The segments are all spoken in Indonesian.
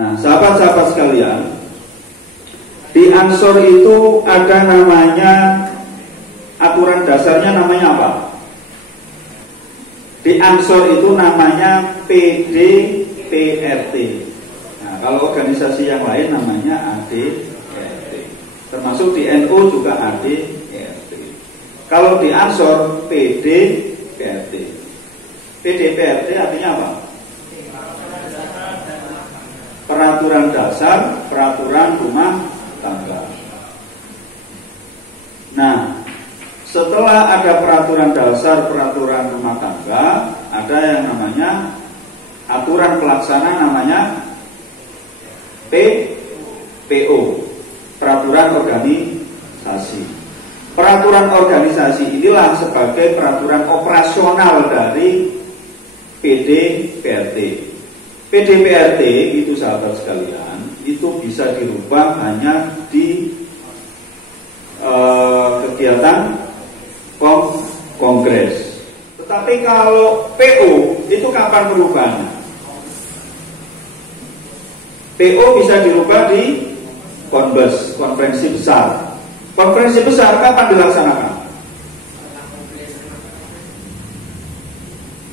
Nah, sahabat-sahabat sekalian, di Ansor itu ada namanya aturan dasarnya namanya apa? Di Ansor itu namanya PDPRT. Nah, kalau organisasi yang lain namanya ADPRT. Termasuk di NU juga ADPRT. Kalau di Ansor PDPRT. PDPRT artinya apa? Peraturan dasar, peraturan rumah tangga. Nah, setelah ada peraturan dasar, peraturan rumah tangga, ada yang namanya aturan pelaksana namanya PO, peraturan organisasi. Peraturan organisasi inilah sebagai peraturan operasional dari PDPRT. PDPRT itu sahabat sekalian, itu bisa dirubah hanya di kegiatan kongres. Tetapi kalau PO itu kapan perubahannya? PO bisa dirubah di Konbes, konferensi besar. Konferensi besar kapan dilaksanakan?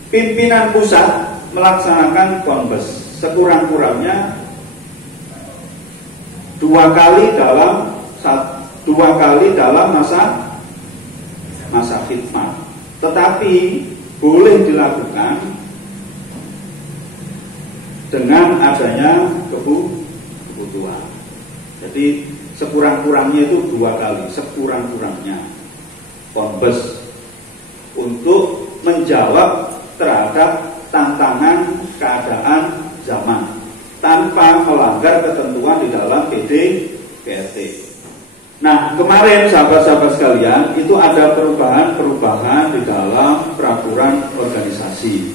Pimpinan pusat melaksanakan Konbes sekurang-kurangnya 2 kali dalam masa khidmat. Tetapi boleh dilakukan dengan adanya kebutuhan. Jadi sekurang-kurangnya itu 2 kali, sekurang-kurangnya Konbes untuk menjawab terhadap tantangan keadaan zaman tanpa melanggar ketentuan di dalam PDPRT. Nah, kemarin sahabat-sahabat sekalian itu ada perubahan-perubahan di dalam peraturan organisasi.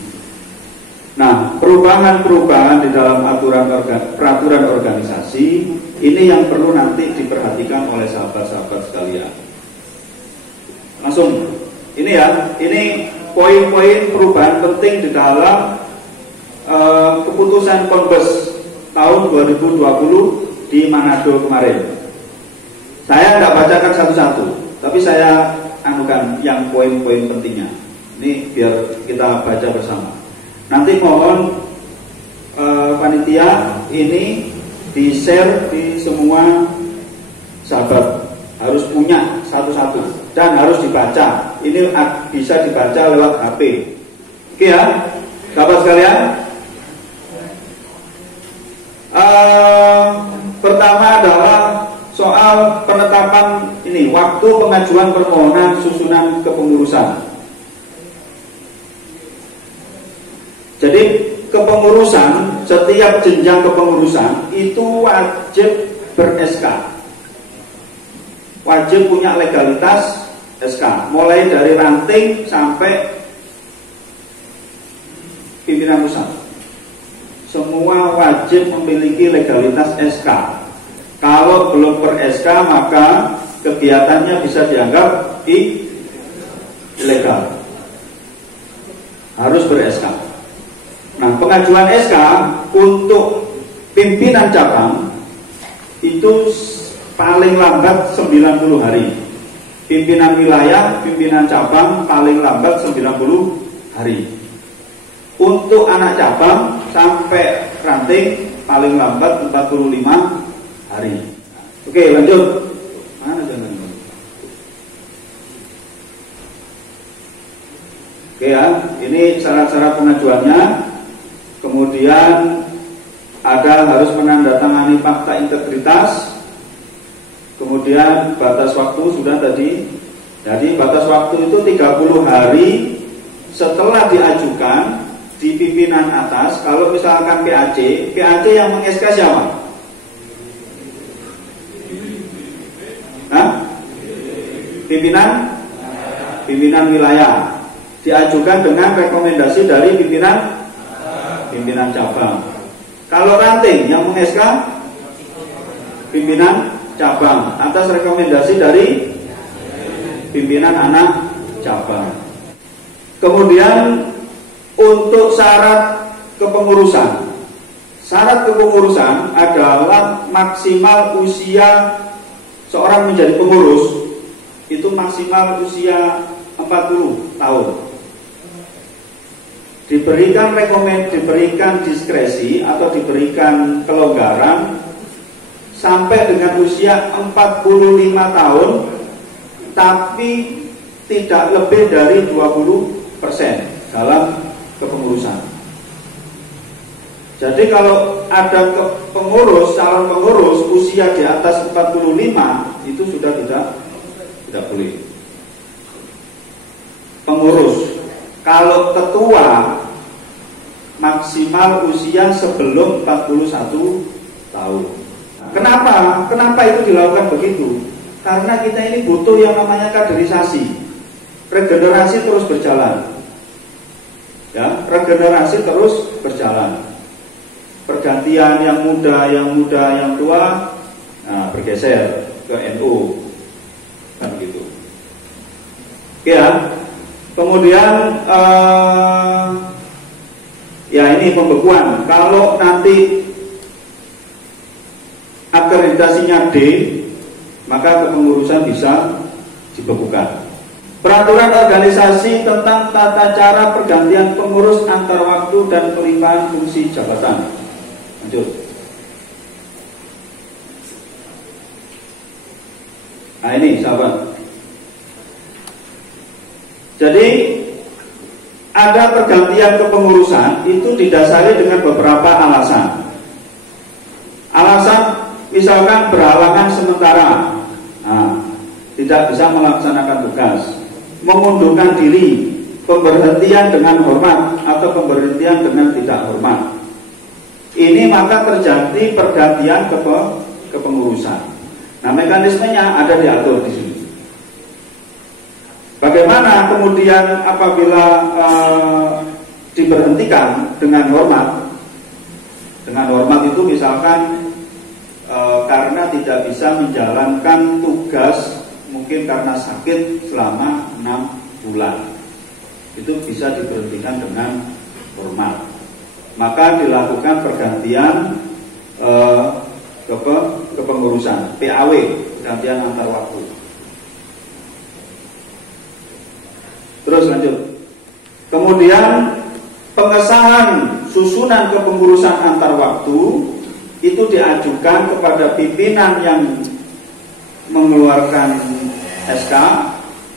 Nah, perubahan-perubahan di dalam peraturan organisasi ini yang perlu nanti diperhatikan oleh sahabat-sahabat sekalian. Langsung, ini ya, ini poin-poin perubahan penting di dalam keputusan Konbes tahun 2020 di Manado kemarin. Saya nggak bacakan satu-satu, tapi saya anukan yang poin-poin pentingnya. Ini biar kita baca bersama. Nanti mohon panitia ini di-share di semua sahabat, harus punya satu-satu dan harus dibaca. Ini bisa dibaca lewat HP. Oke ya, sahabat sekalian. Pertama adalah soal penetapan ini waktu pengajuan permohonan susunan kepengurusan. Jadi kepengurusan, setiap jenjang kepengurusan itu wajib ber-SK, wajib punya legalitas SK, mulai dari ranting sampai pimpinan pusat. Semua wajib memiliki legalitas SK. Kalau belum ber-SK maka kegiatannya bisa dianggap ilegal. Harus ber-SK. Nah, pengajuan SK untuk pimpinan cabang itu paling lambat 90 hari. Pimpinan wilayah, pimpinan cabang paling lambat 90 hari. Untuk anak cabang sampai ranting paling lambat 45 hari. Oke, lanjut. Mana jangan. Oke ya, ini syarat-syarat pengajuannya. Kemudian ada harus menandatangani fakta integritas. Kemudian batas waktu sudah tadi. Jadi batas waktu itu 30 hari setelah diajukan di pimpinan atas. Kalau misalkan PAC yang meng-SK siapa? Pimpinan wilayah. Diajukan dengan rekomendasi dari pimpinan cabang. Kalau ranting yang meng-SK pimpinan cabang atas rekomendasi dari pimpinan anak cabang. Kemudian untuk syarat kepengurusan Syarat kepengurusan adalah maksimal usia seorang menjadi pengurus itu maksimal usia 40 tahun. Diberikan diskresi atau diberikan kelonggaran sampai dengan usia 45 tahun, tapi tidak lebih dari 20% dalam kepengurusan. Jadi kalau ada calon pengurus usia di atas 45 itu sudah tidak boleh. Pengurus, kalau ketua maksimal usia sebelum 41 tahun. Kenapa itu dilakukan begitu? Karena kita ini butuh yang namanya kaderisasi. Regenerasi terus berjalan. Ya, regenerasi terus berjalan. Pergantian yang muda, yang tua, nah, bergeser ke NU, kan gitu. Ya, kemudian ya ini pembekuan. Kalau nanti akreditasinya D, maka kepengurusan bisa dibekukan. Peraturan organisasi tentang tata cara pergantian pengurus antar waktu dan pelimpahan fungsi jabatan. Lanjut. Nah ini sahabat. Jadi ada pergantian kepengurusan itu didasari dengan beberapa alasan. Alasan misalkan berhalangan sementara, nah, tidak bisa melaksanakan tugas, mengundurkan diri, pemberhentian dengan hormat atau pemberhentian dengan tidak hormat. Ini maka terjadi pergantian kepengurusan. Nah, mekanismenya ada diatur di sini. Bagaimana kemudian apabila diberhentikan dengan hormat? Dengan hormat itu misalkan karena tidak bisa menjalankan tugas, mungkin karena sakit selama 6 bulan, itu bisa diberhentikan dengan hormat. Maka dilakukan pergantian kepengurusan, PAW, pergantian antar waktu. Terus lanjut. Kemudian pengesahan susunan kepengurusan antar waktu itu diajukan kepada pimpinan yang mengeluarkan SK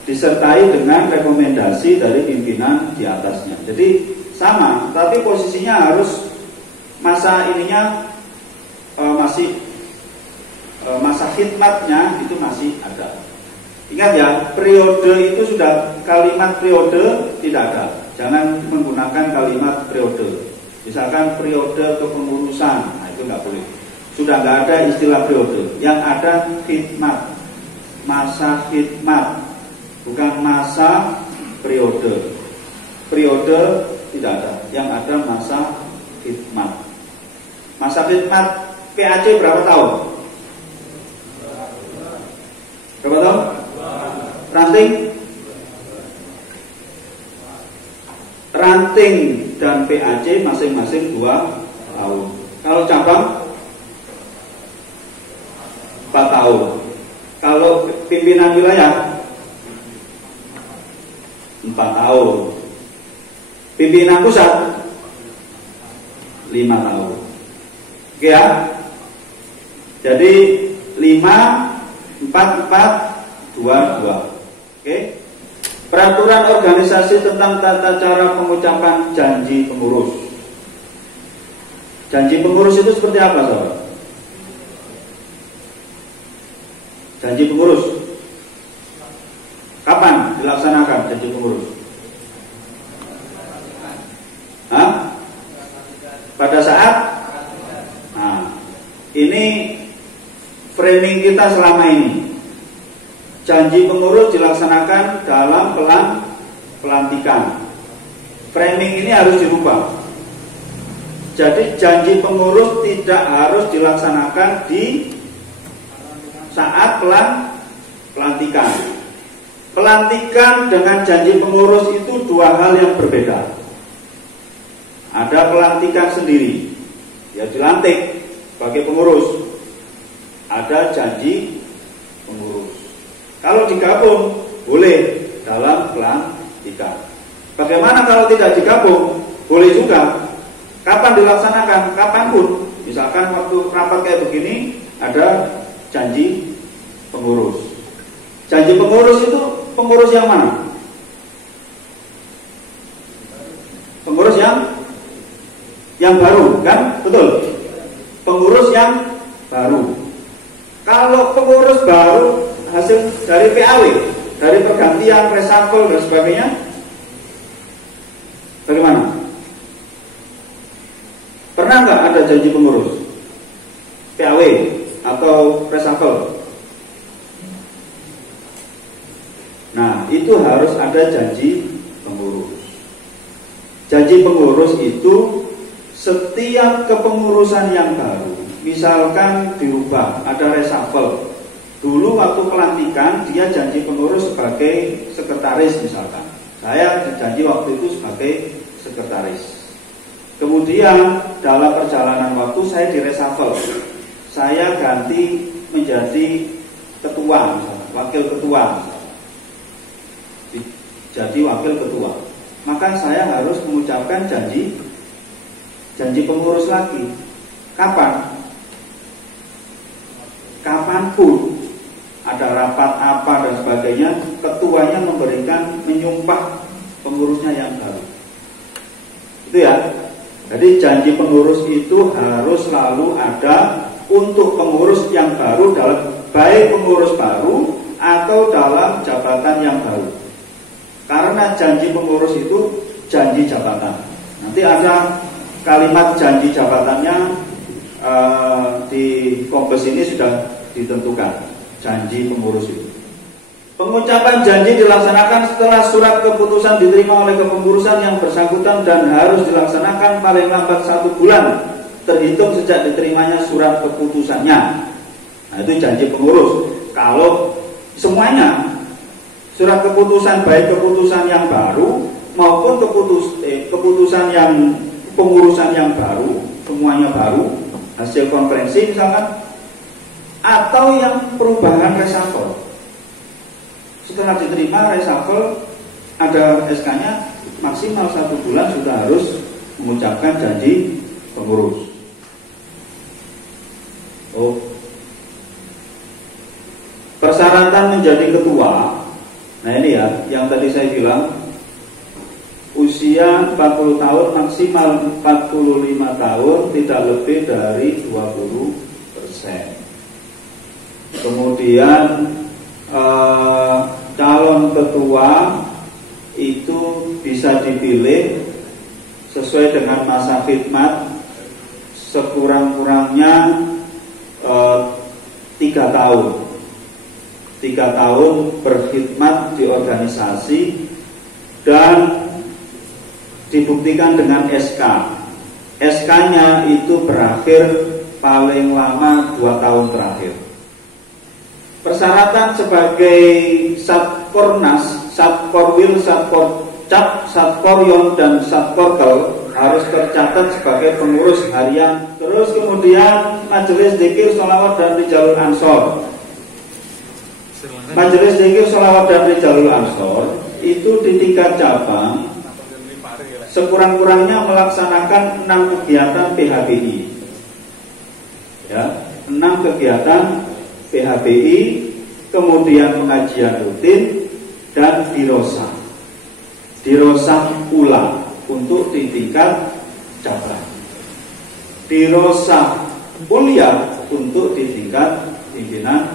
disertai dengan rekomendasi dari pimpinan di atasnya. Jadi sama, tapi posisinya harus masa ininya masih masa khidmatnya itu masih ada. Ingat ya, periode itu sudah, kalimat periode tidak ada. Jangan menggunakan kalimat periode. Misalkan periode kepengurusan, nah itu nggak boleh. Sudah nggak ada istilah periode. Yang ada khidmat, masa khidmat, bukan masa periode. Periode tidak ada. Yang ada masa khidmat. Masa khidmat PAC berapa tahun? Berapa tahun? Ranting dan PAC masing-masing 2 tahun. Kalau cabang 4 tahun. Kalau pimpinan wilayah 4 tahun. Pimpinan pusat 5 tahun. Oke ya. Jadi 5, 4, 2, 2. Oke. Peraturan organisasi tentang tata cara pengucapan janji pengurus. Janji pengurus itu seperti apa, sahabat? Janji pengurus. Kapan dilaksanakan janji pengurus? Hah? Pada saat? Nah, ini framing kita selama ini. Janji pengurus dilaksanakan dalam pelantikan. Framing ini harus dirubah. Jadi janji pengurus tidak harus dilaksanakan di saat pelantikan. Pelantikan dengan janji pengurus itu 2 hal yang berbeda. Ada pelantikan sendiri, ya dilantik sebagai pengurus. Ada janji pengurus. Kalau digabung boleh dalam pelantikan. Bagaimana kalau tidak digabung? Boleh juga. Kapan dilaksanakan? Kapanpun. Misalkan waktu rapat kayak begini ada janji pengurus. Janji pengurus itu pengurus yang mana? Pengurus yang baru, kan? Betul. Pengurus yang baru. Kalau pengurus baru hasil dari PAW, dari pergantian, reshuffle dan sebagainya, bagaimana? Pernah nggak ada janji pengurus PAW atau reshuffle? Nah, itu harus ada janji pengurus. Janji pengurus itu setiap kepengurusan yang baru, misalkan dirubah, ada reshuffle. Dulu waktu pelantikan dia janji pengurus sebagai sekretaris misalkan. Saya janji waktu itu sebagai sekretaris. Kemudian dalam perjalanan waktu saya di reshuffle. Saya ganti menjadi ketua misalkan, wakil ketua misalkan. Jadi wakil ketua. Maka saya harus mengucapkan janji pengurus lagi. Kapan? Kapanpun ada rapat apa dan sebagainya, ketuanya menyumpah pengurusnya yang baru. Itu ya. Jadi janji pengurus itu harus selalu ada untuk pengurus yang baru, dalam baik pengurus baru atau dalam jabatan yang baru. Karena janji pengurus itu janji jabatan. Nanti ada kalimat janji jabatannya di Kompes ini sudah ditentukan. Janji pengurus itu. Pengucapan janji dilaksanakan setelah surat keputusan diterima oleh kepengurusan yang bersangkutan dan harus dilaksanakan paling lambat 1 bulan terhitung sejak diterimanya surat keputusannya. Nah, itu janji pengurus. Kalau semuanya surat keputusan, baik keputusan yang baru maupun keputusan yang pengurusan yang baru, semuanya baru, hasil konferensi misalkan, atau yang perubahan reshuffle. Setelah diterima reshuffle, ada SK-nya, maksimal 1 bulan sudah harus mengucapkan janji pengurus. Persyaratan menjadi ketua. Nah ini ya, yang tadi saya bilang, usia 40 tahun, maksimal 45 tahun, tidak lebih dari 20%. Kemudian calon ketua itu bisa dipilih sesuai dengan masa khidmat sekurang-kurangnya 3 tahun. 3 tahun berkhidmat di organisasi dan dibuktikan dengan SK. SK-nya itu berakhir paling lama 2 tahun terakhir. Persyaratan sebagai Satkornas, Satkorwil, Satkorcap, Satkoryon dan Satkorkel harus tercatat sebagai pengurus harian. Terus kemudian Majelis Dzikir, Sholawat dan Rijalul Ansor. Majelis Dzikir, Sholawat dan Rijalul Ansor itu di tingkat cabang sekurang-kurangnya melaksanakan 6 kegiatan PHBI. Ya, 6 kegiatan PHBI, kemudian pengajian rutin dan dirosah. Dirosah pula untuk di tingkat cabang. Dirosah kuliah untuk di tingkat pimpinan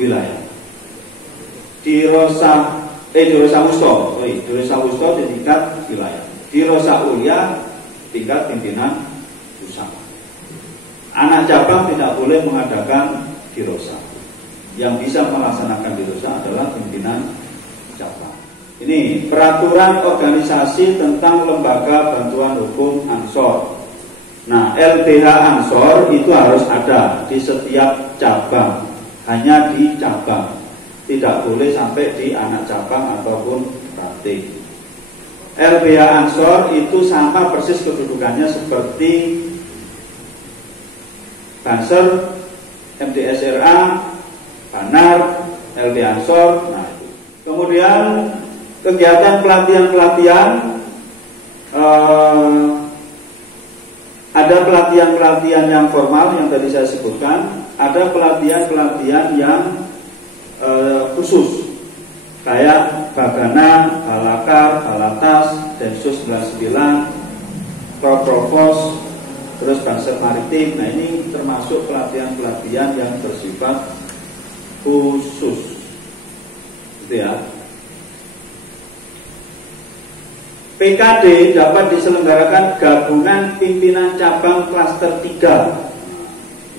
wilayah. Dirosah wusto di tingkat wilayah. Dirosah ulia tingkat pimpinan pusat. Anak cabang tidak boleh mengadakan dirosah. Yang bisa melaksanakan dirosah adalah pimpinan cabang. Ini peraturan organisasi tentang lembaga bantuan hukum Ansor. Nah, LBH Ansor itu harus ada di setiap cabang, hanya di cabang, tidak boleh sampai di anak cabang ataupun ranting. LBH Ansor itu sama persis kedudukannya seperti Banser, MDSRA, Banar, LB Ansor. Nah, itu. Kemudian kegiatan pelatihan-pelatihan, ada pelatihan-pelatihan yang formal yang tadi saya sebutkan, ada pelatihan-pelatihan yang khusus kayak Bagana, Balakar, Balatas, Densus 99, Provos, terus Banser Maritim. Nah, ini termasuk pelatihan-pelatihan yang bersifat khusus, gitu ya. PKD dapat diselenggarakan gabungan pimpinan cabang klaster 3.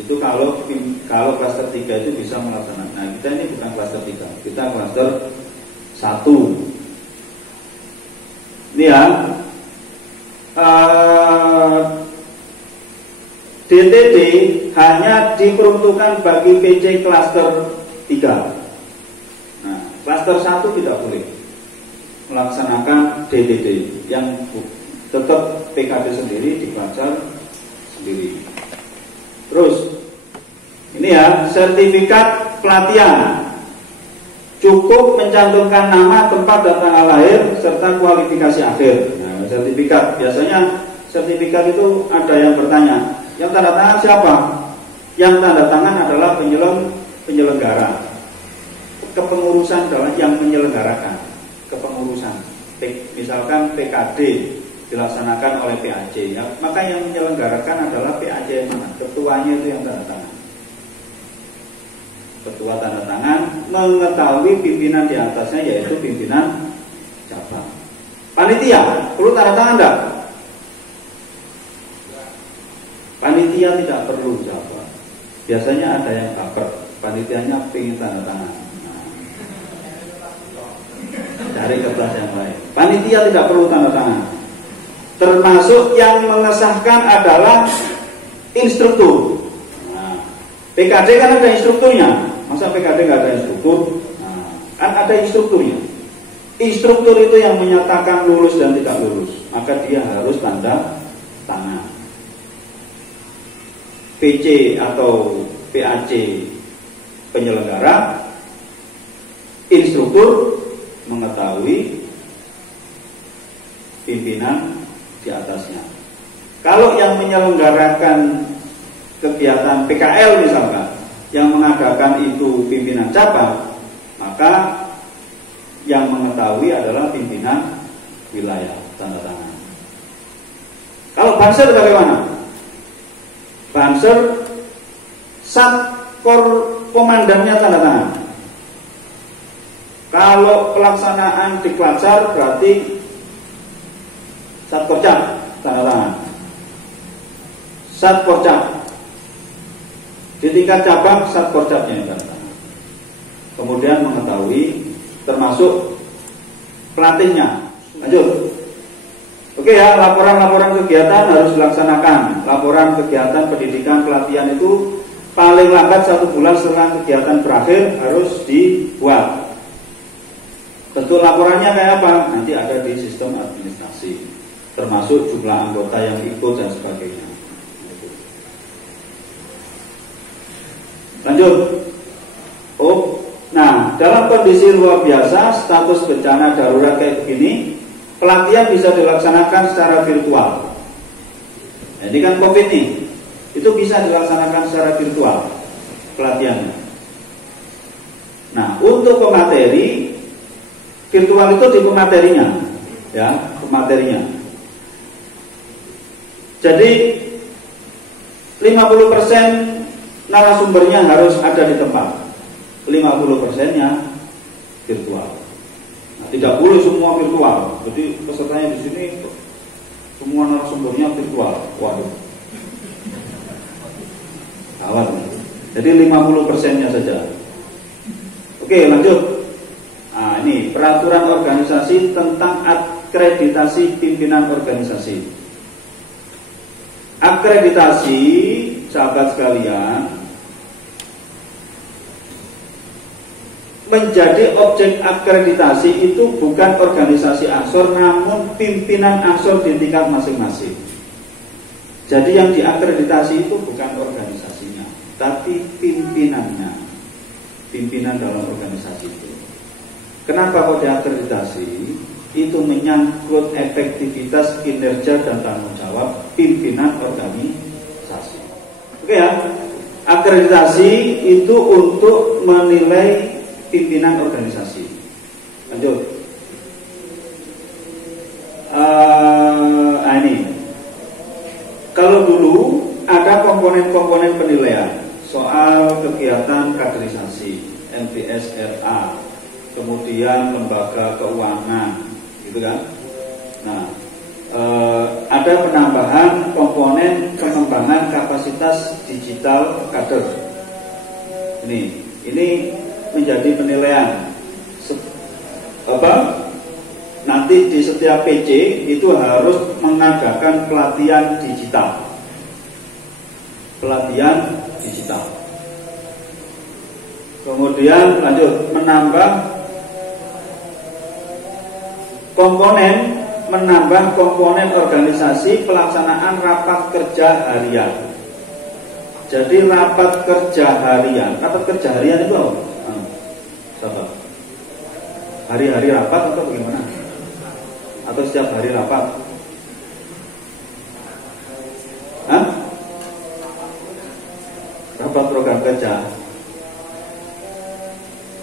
Itu kalau klaster 3 itu bisa melaksanakan. Nah, kita ini bukan klaster 3, kita klaster 1. Ini ya, DTD hanya diperuntukkan bagi PC klaster 3. Nah, klaster 1 tidak boleh melaksanakan DTD, yang tetap PKD sendiri, di Klaster sendiri. Terus ini ya, sertifikat pelatihan cukup mencantumkan nama, tempat, dan tanggal lahir serta kualifikasi akhir. Nah, sertifikat, biasanya sertifikat itu ada yang bertanya, yang tanda tangan siapa? Yang tanda tangan adalah penyelenggara. Kepengurusan adalah yang menyelenggarakan kepengurusan. Misalkan PKD dilaksanakan oleh PAC, ya, maka yang menyelenggarakan adalah PAC yang mana? Ketuanya itu yang tanda tangan. Ketua tanda tangan, mengetahui pimpinan di atasnya yaitu pimpinan cabang. Panitia perlu tanda tangan enggak? Panitia tidak perlu cabang. Biasanya ada yang baper, panitianya pengen tanda tangan. Cari kertas yang lain. Panitia tidak perlu tanda tangan. Termasuk yang mengesahkan adalah instruktur. Nah, PKD kan ada instrukturnya. Masa PKD nggak ada instruktur? Nah, kan ada instrukturnya. Instruktur itu yang menyatakan lulus dan tidak lulus, maka dia harus tanda tangan. PC atau PAC penyelenggara, instruktur mengetahui pimpinan di atasnya. Kalau yang menyelenggarakan kegiatan PKL misalkan, yang mengadakan itu pimpinan cabang, maka yang mengetahui adalah pimpinan wilayah, tanda tangan. Kalau Banser bagaimana? Banser Satkor komandannya tanda tangan. Kalau pelaksanaan di Klatsar berarti Satkorcap tanda tangan. Satkorcap di tingkat cabang, Satkorcapnya yang tanda tangan. Kemudian mengetahui termasuk pelatihnya. Lanjut. Oke ya, laporan-laporan kegiatan harus dilaksanakan. Laporan kegiatan pendidikan pelatihan itu paling lambat 1 bulan setelah kegiatan berakhir harus dibuat. Bentuk laporannya kayak apa? Nanti ada di sistem administrasi, termasuk jumlah anggota yang ikut dan sebagainya. Lanjut. Nah, dalam kondisi luar biasa, status bencana darurat kayak begini, pelatihan bisa dilaksanakan secara virtual. Nah, ini kan COVID nih, itu bisa dilaksanakan secara virtual pelatihannya. Nah, untuk pemateri, virtual itu di pematerinya, ya, pematerinya. Jadi 50% narasumbernya harus ada di tempat, 50%-nya virtual. Nah, tidak boleh semua virtual. Jadi pesertanya di sini semua narasumbernya virtual. Waduh, kawan. Jadi 50%-nya saja. Oke, lanjut. Nah, ini peraturan organisasi tentang akreditasi pimpinan organisasi. Akreditasi, sahabat sekalian, menjadi objek akreditasi itu bukan organisasi Ansor, namun pimpinan Ansor di tingkat masing-masing. Jadi yang diakreditasi itu bukan organisasinya, tapi pimpinannya, pimpinan dalam organisasi itu. Kenapa kok diakreditasi? Itu menyangkut efektivitas, kinerja, dan tanggung jawab pimpinan organisasi. Oke ya, akreditasi itu untuk menilai pimpinan organisasi. Lanjut. Ini kalau dulu ada komponen-komponen penilaian soal kegiatan kaderisasi, MDSRA, kemudian lembaga keuangan, gitu kan? Nah, ada penambahan komponen pengembangan kapasitas digital kader. Ini menjadi penilaian. Nanti di setiap PC itu harus mengadakan pelatihan digital. Kemudian lanjut menambah komponen organisasi pelaksanaan rapat kerja harian. Jadi rapat kerja harian itu apa? Sahabat. Hari-hari rapat atau bagaimana? Atau setiap hari rapat? Rapat program kerja.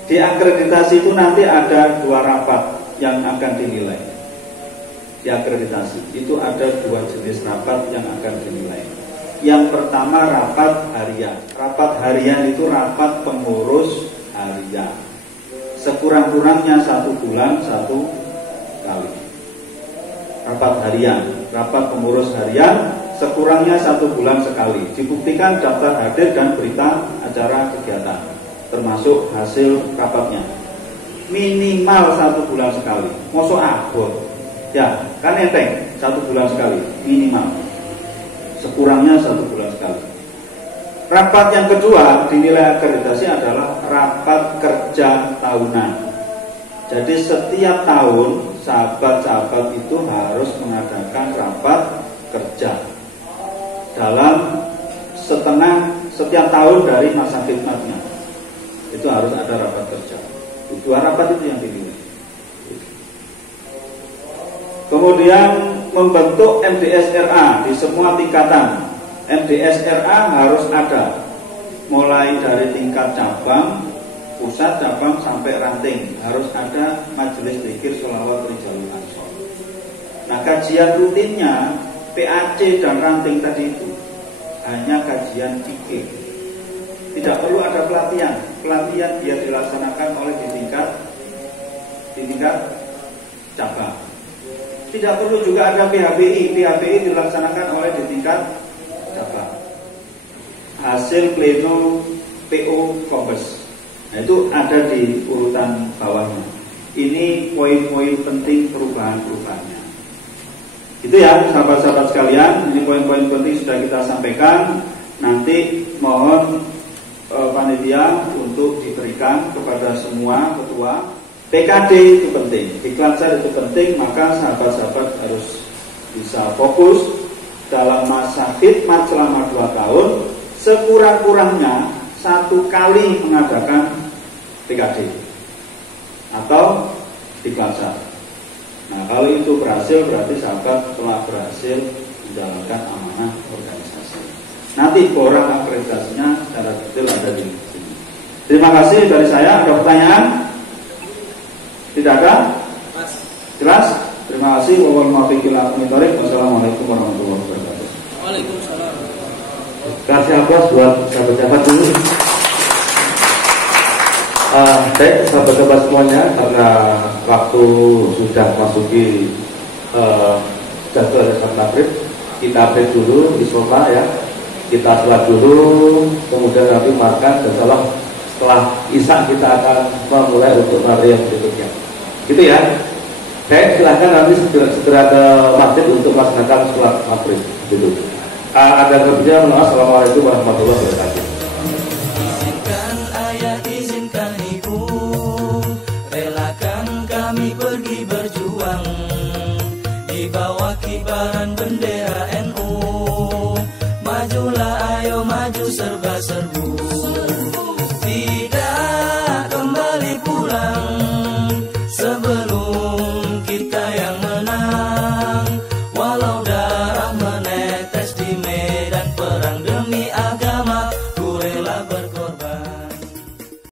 Di akreditasi itu nanti ada 2 rapat yang akan dinilai. Di akreditasi itu ada 2 jenis rapat yang akan dinilai. Yang pertama rapat harian. Rapat harian itu rapat pengurus harian. Sekurang-kurangnya 1 bulan 1 kali. Rapat harian, rapat pengurus harian sekurangnya 1 bulan sekali. Dibuktikan daftar hadir dan berita acara kegiatan, termasuk hasil rapatnya. Minimal 1 bulan sekali. Mosok abot. Ya, kan enteng 1 bulan sekali minimal. Sekurangnya 1 bulan sekali. Rapat yang kedua dinilai akreditasi adalah rapat kerja tahunan. Jadi setiap tahun sahabat-sahabat itu harus mengadakan rapat kerja dalam setiap tahun dari masa khidmatnya. Itu harus ada rapat kerja. 2 rapat itu yang dinilai. Kemudian membentuk MDSRA di semua tingkatan. MDSRA harus ada mulai dari tingkat cabang, pusat, cabang sampai ranting. Harus ada majelis zikir sholawat rijalul ansor. Nah, kajian rutinnya PAC dan ranting tadi itu hanya kajian fikih. Tidak perlu ada pelatihan. Pelatihan dia dilaksanakan oleh di tingkat cabang. Tidak perlu juga ada PHBI. PHBI dilaksanakan oleh di tingkat cabang. Hasil pleno PO Kombes. Nah, itu ada di urutan bawahnya. Ini poin-poin penting perubahan-perubahannya. Itu ya, sahabat-sahabat sekalian. Ini poin-poin penting sudah kita sampaikan. Nanti mohon panitia untuk diberikan kepada semua ketua. PKD itu penting, Diklatser itu penting. Maka sahabat-sahabat harus bisa fokus dalam masa khidmat selama 2 tahun, sekurang-kurangnya 1 kali mengadakan PKD atau Diklatser. Nah, kalau itu berhasil berarti sahabat telah berhasil menjalankan amanah organisasi. Nanti borang akreditasinya secara detail ada di sini. Terima kasih dari saya. Ada pertanyaan? Tidak ada? Jelas? Terima kasih. Wassalamualaikum warahmatullahi wabarakatuh. Waalaikumsalam. Kasih aplaus buat sahabat-sahabat dulu. Baik sahabat-sahabat semuanya, karena waktu sudah masuki jadwal sholat maghrib, kita break dulu di sofa ya. Kita sholat dulu, kemudian nanti makan, dan setelah isya kita akan memulai untuk materi yang berikutnya. Gitu ya. Baik, silahkan nanti segera ke masjid untuk melaksanakan sholat maghrib. Gitu. Ada kerja. Assalamualaikum warahmatullahi wabarakatuh.